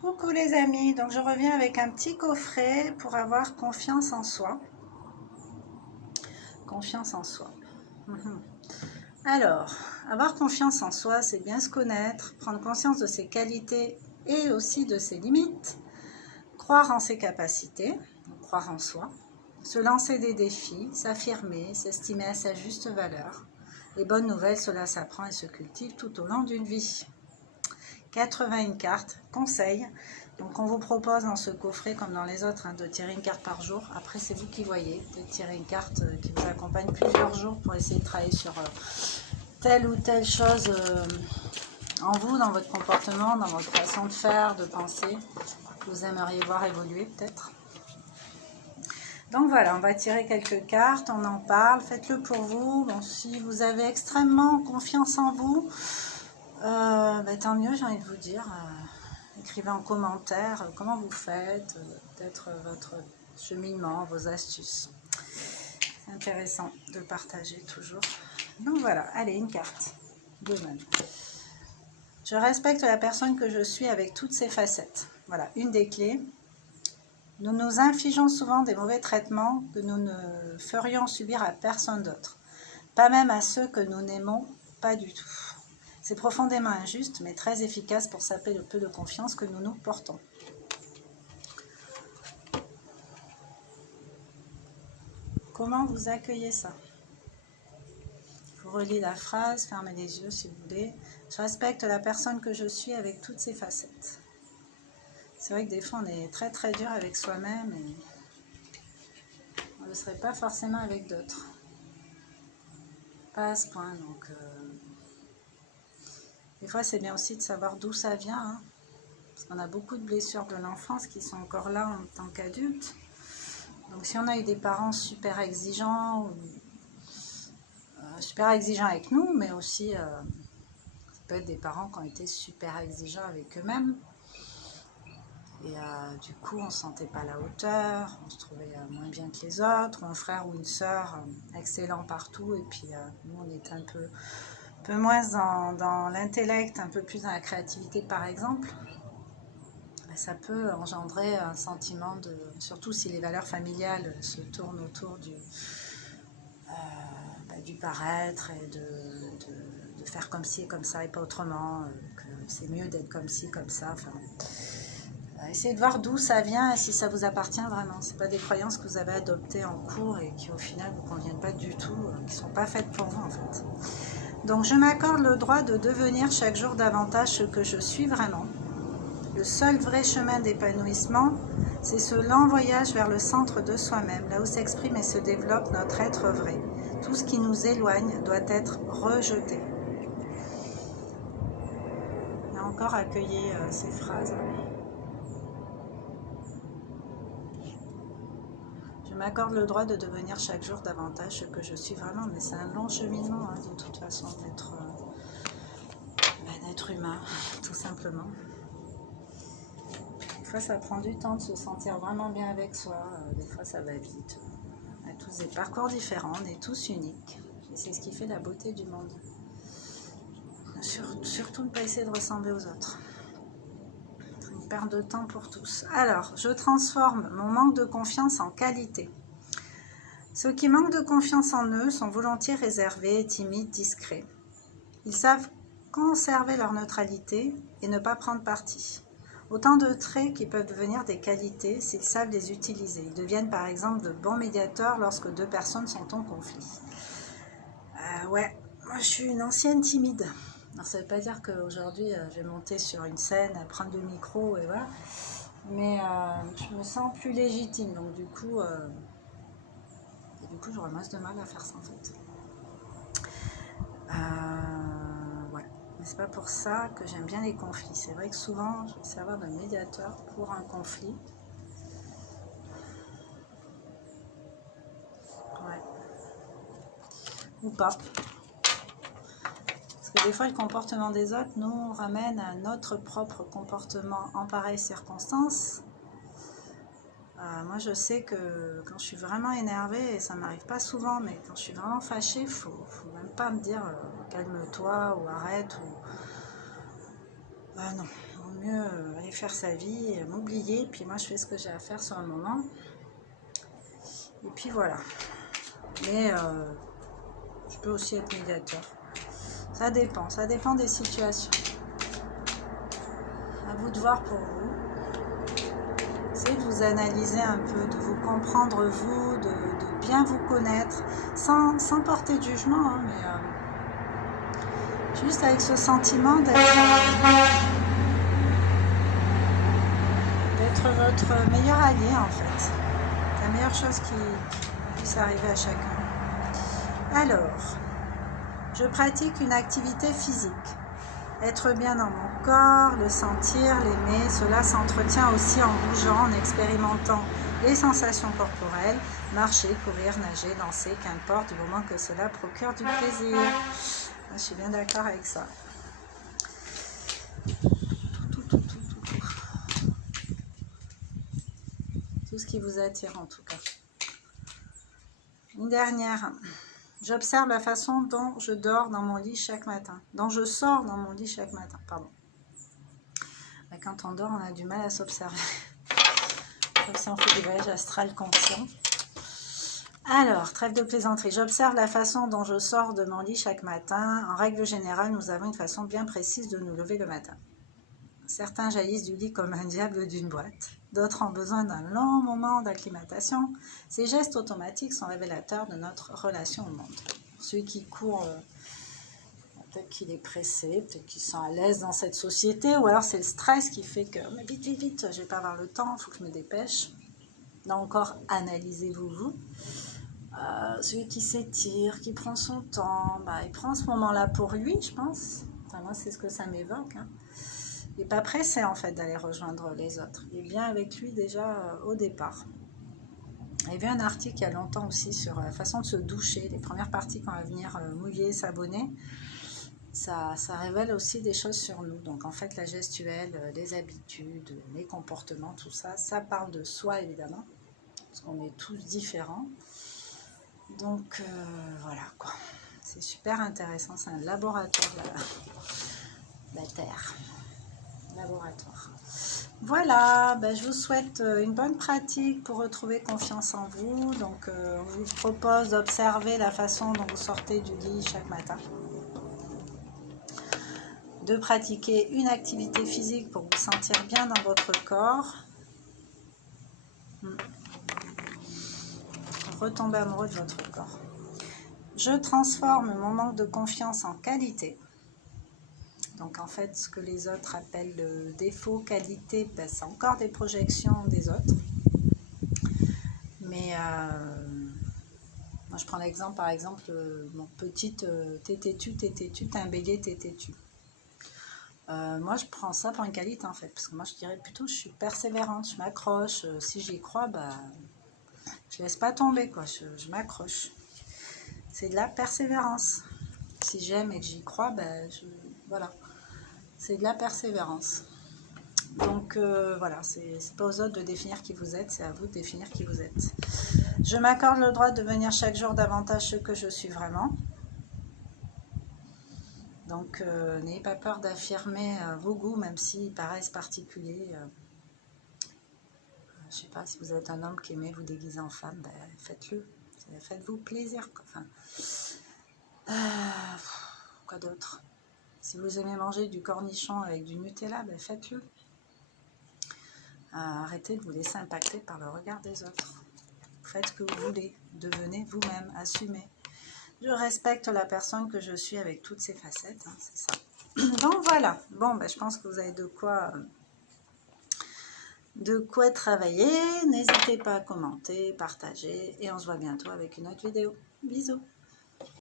Coucou les amis, donc je reviens avec un petit coffret pour avoir confiance en soi. Confiance en soi. Alors, avoir confiance en soi, c'est bien se connaître, prendre conscience de ses qualités et aussi de ses limites, croire en ses capacités, donc croire en soi, se lancer des défis, s'affirmer, s'estimer à sa juste valeur. Les bonnes nouvelles, cela s'apprend et se cultive tout au long d'une vie. 81 cartes, conseils. Donc on vous propose dans ce coffret, comme dans les autres, de tirer une carte par jour. Après, c'est vous qui voyez. Peut-être tirer une carte qui vous accompagne plusieurs jours pour essayer de travailler sur telle ou telle chose en vous, dans votre comportement, dans votre façon de faire, de penser, que vous aimeriez voir évoluer peut-être. Donc voilà, on va tirer quelques cartes, on en parle, faites-le pour vous. Bon, si vous avez extrêmement confiance en vous, tant mieux, j'ai envie de vous dire. Écrivez en commentaire comment vous faites, peut-être votre cheminement, vos astuces. C'est intéressant de partager toujours. Donc voilà, allez, une carte. Deux même. Je respecte la personne que je suis avec toutes ses facettes. Voilà, une des clés. Nous nous infligeons souvent des mauvais traitements que nous ne ferions subir à personne d'autre. Pas même à ceux que nous n'aimons pas du tout. C'est profondément injuste, mais très efficace pour saper le peu de confiance que nous nous portons. Comment vous accueillez ça? Je vous relis la phrase, fermez les yeux si vous voulez. Je respecte la personne que je suis avec toutes ses facettes. C'est vrai que des fois on est très très dur avec soi-même et on ne le serait pas forcément avec d'autres. Pas à ce point, donc... Des fois, c'est bien aussi de savoir d'où ça vient, hein, parce qu'on a beaucoup de blessures de l'enfance qui sont encore là en tant qu'adultes. Donc, si on a eu des parents super exigeants, avec nous, mais aussi, ça peut être des parents qui ont été super exigeants avec eux-mêmes. Et du coup, on ne se sentait pas à la hauteur, on se trouvait moins bien que les autres, ou un frère ou une sœur excellent partout, et puis nous, on était un peu moins dans l'intellect, un peu plus dans la créativité par exemple, ça peut engendrer un sentiment de, surtout si les valeurs familiales se tournent autour du paraître et de faire comme ci et comme ça et pas autrement, que c'est mieux d'être comme ci, comme ça, enfin... Essayez de voir d'où ça vient et si ça vous appartient vraiment. Ce n'est pas des croyances que vous avez adoptées en cours et qui au final ne vous conviennent pas du tout, qui ne sont pas faites pour vous en fait. Donc je m'accorde le droit de devenir chaque jour davantage ce que je suis vraiment. Le seul vrai chemin d'épanouissement, c'est ce lent voyage vers le centre de soi-même, là où s'exprime et se développe notre être vrai. Tout ce qui nous éloigne doit être rejeté. Et encore accueillir ces phrases. Je m'accorde le droit de devenir chaque jour davantage ce que je suis vraiment, mais c'est un long cheminement de toute façon d'être humain, tout simplement. Des fois ça prend du temps de se sentir vraiment bien avec soi, des fois ça va vite. On a tous des parcours différents, on est tous uniques, et c'est ce qui fait la beauté du monde. Surtout ne pas essayer de ressembler aux autres. C'est une perte de temps pour tous. Alors, je transforme mon manque de confiance en qualité. Ceux qui manquent de confiance en eux sont volontiers réservés, timides, discrets. Ils savent conserver leur neutralité et ne pas prendre parti. Autant de traits qui peuvent devenir des qualités s'ils savent les utiliser. Ils deviennent par exemple de bons médiateurs lorsque deux personnes sont en conflit. Ouais, moi je suis une ancienne timide. Alors ça ne veut pas dire qu'aujourd'hui je vais monter sur une scène, prendre le micro et voilà. Mais je me sens plus légitime, donc du coup j'aurais moins de mal à faire ça en fait. Ouais. Mais c'est pas pour ça que j'aime bien les conflits. C'est vrai que souvent je vais servir de médiateur pour un conflit. Ouais. Ou pas. Parce que des fois le comportement des autres nous ramène à notre propre comportement en pareille circonstance. Moi je sais que quand je suis vraiment énervée, et ça m'arrive pas souvent, mais quand je suis vraiment fâchée, faut même pas me dire calme-toi ou arrête ou... non, vaut mieux aller faire sa vie, m'oublier, puis moi je fais ce que j'ai à faire sur le moment. Et puis voilà. Mais je peux aussi être médiateur. Ça dépend des situations. À vous de voir pour vous. Essayez de vous analyser un peu, de vous comprendre vous, de bien vous connaître, sans porter de jugement, hein, mais juste avec ce sentiment d'être votre meilleur allié en fait. La meilleure chose qui puisse arriver à chacun. Alors, je pratique une activité physique. Être bien dans mon corps, le sentir, l'aimer, cela s'entretient aussi en bougeant, en expérimentant les sensations corporelles, marcher, courir, nager, danser, qu'importe, du moment que cela procure du plaisir. Je suis bien d'accord avec ça. Tout ce qui vous attire en tout cas. Une dernière. J'observe la façon dont je dors dans mon lit chaque matin. Dont je sors dans mon lit chaque matin. Pardon. Mais quand on dort, on a du mal à s'observer. Comme si on fait des voyages astral conscients. Alors, trêve de plaisanterie. J'observe la façon dont je sors de mon lit chaque matin. En règle générale, nous avons une façon bien précise de nous lever le matin. Certains jaillissent du lit comme un diable d'une boîte. D'autres ont besoin d'un long moment d'acclimatation. Ces gestes automatiques sont révélateurs de notre relation au monde. Celui qui court, peut-être qu'il est pressé, peut-être qu'il se sent à l'aise dans cette société, ou alors c'est le stress qui fait que mais vite, vite, vite, je vais pas avoir le temps, il faut que je me dépêche. Là encore, analysez-vous vous. Celui qui s'étire, qui prend son temps, il prend ce moment-là pour lui, je pense. Enfin, moi, c'est ce que ça m'évoque. Hein. Il n'est pas pressé en fait d'aller rejoindre les autres. Il est bien avec lui déjà au départ. J'ai vu un article il y a longtemps aussi sur la façon de se doucher. Les premières parties quand on va venir mouiller, s'abonner, ça révèle aussi des choses sur nous. Donc en fait la gestuelle, les habitudes, les comportements, tout ça, ça parle de soi évidemment. Parce qu'on est tous différents. Donc voilà quoi. C'est super intéressant. C'est un laboratoire de la Terre. Laboratoire. Voilà, je vous souhaite une bonne pratique pour retrouver confiance en vous. Donc, on vous propose d'observer la façon dont vous sortez du lit chaque matin. De pratiquer une activité physique pour vous sentir bien dans votre corps. Retomber amoureux de votre corps. Je transforme mon manque de confiance en qualité. Donc en fait, ce que les autres appellent le défaut, qualité, c'est encore des projections des autres. Mais moi je prends l'exemple, par exemple, mon petite t'es têtu, t'es un bélier, t'es têtu. Moi je prends ça pour une qualité en fait, parce que moi je dirais plutôt je suis persévérante, je m'accroche, si j'y crois, je laisse pas tomber quoi, je m'accroche. C'est de la persévérance. Si j'aime et que j'y crois, voilà. C'est de la persévérance. Donc voilà, c'est pas aux autres de définir qui vous êtes, c'est à vous de définir qui vous êtes. Je m'accorde le droit de devenir chaque jour davantage ce que je suis vraiment. Donc n'ayez pas peur d'affirmer vos goûts, même s'ils paraissent particuliers. Je sais pas, si vous êtes un homme qui aimait vous déguiser en femme, faites-le. Faites-vous plaisir. Enfin, quoi d'autre? Si vous aimez manger du cornichon avec du Nutella, faites-le. Arrêtez de vous laisser impacter par le regard des autres. Faites ce que vous voulez. Devenez vous-même. Assumez. Je respecte la personne que je suis avec toutes ses facettes. Hein, c'est ça. Donc voilà. Bon, je pense que vous avez de quoi travailler. N'hésitez pas à commenter, partager. Et on se voit bientôt avec une autre vidéo. Bisous.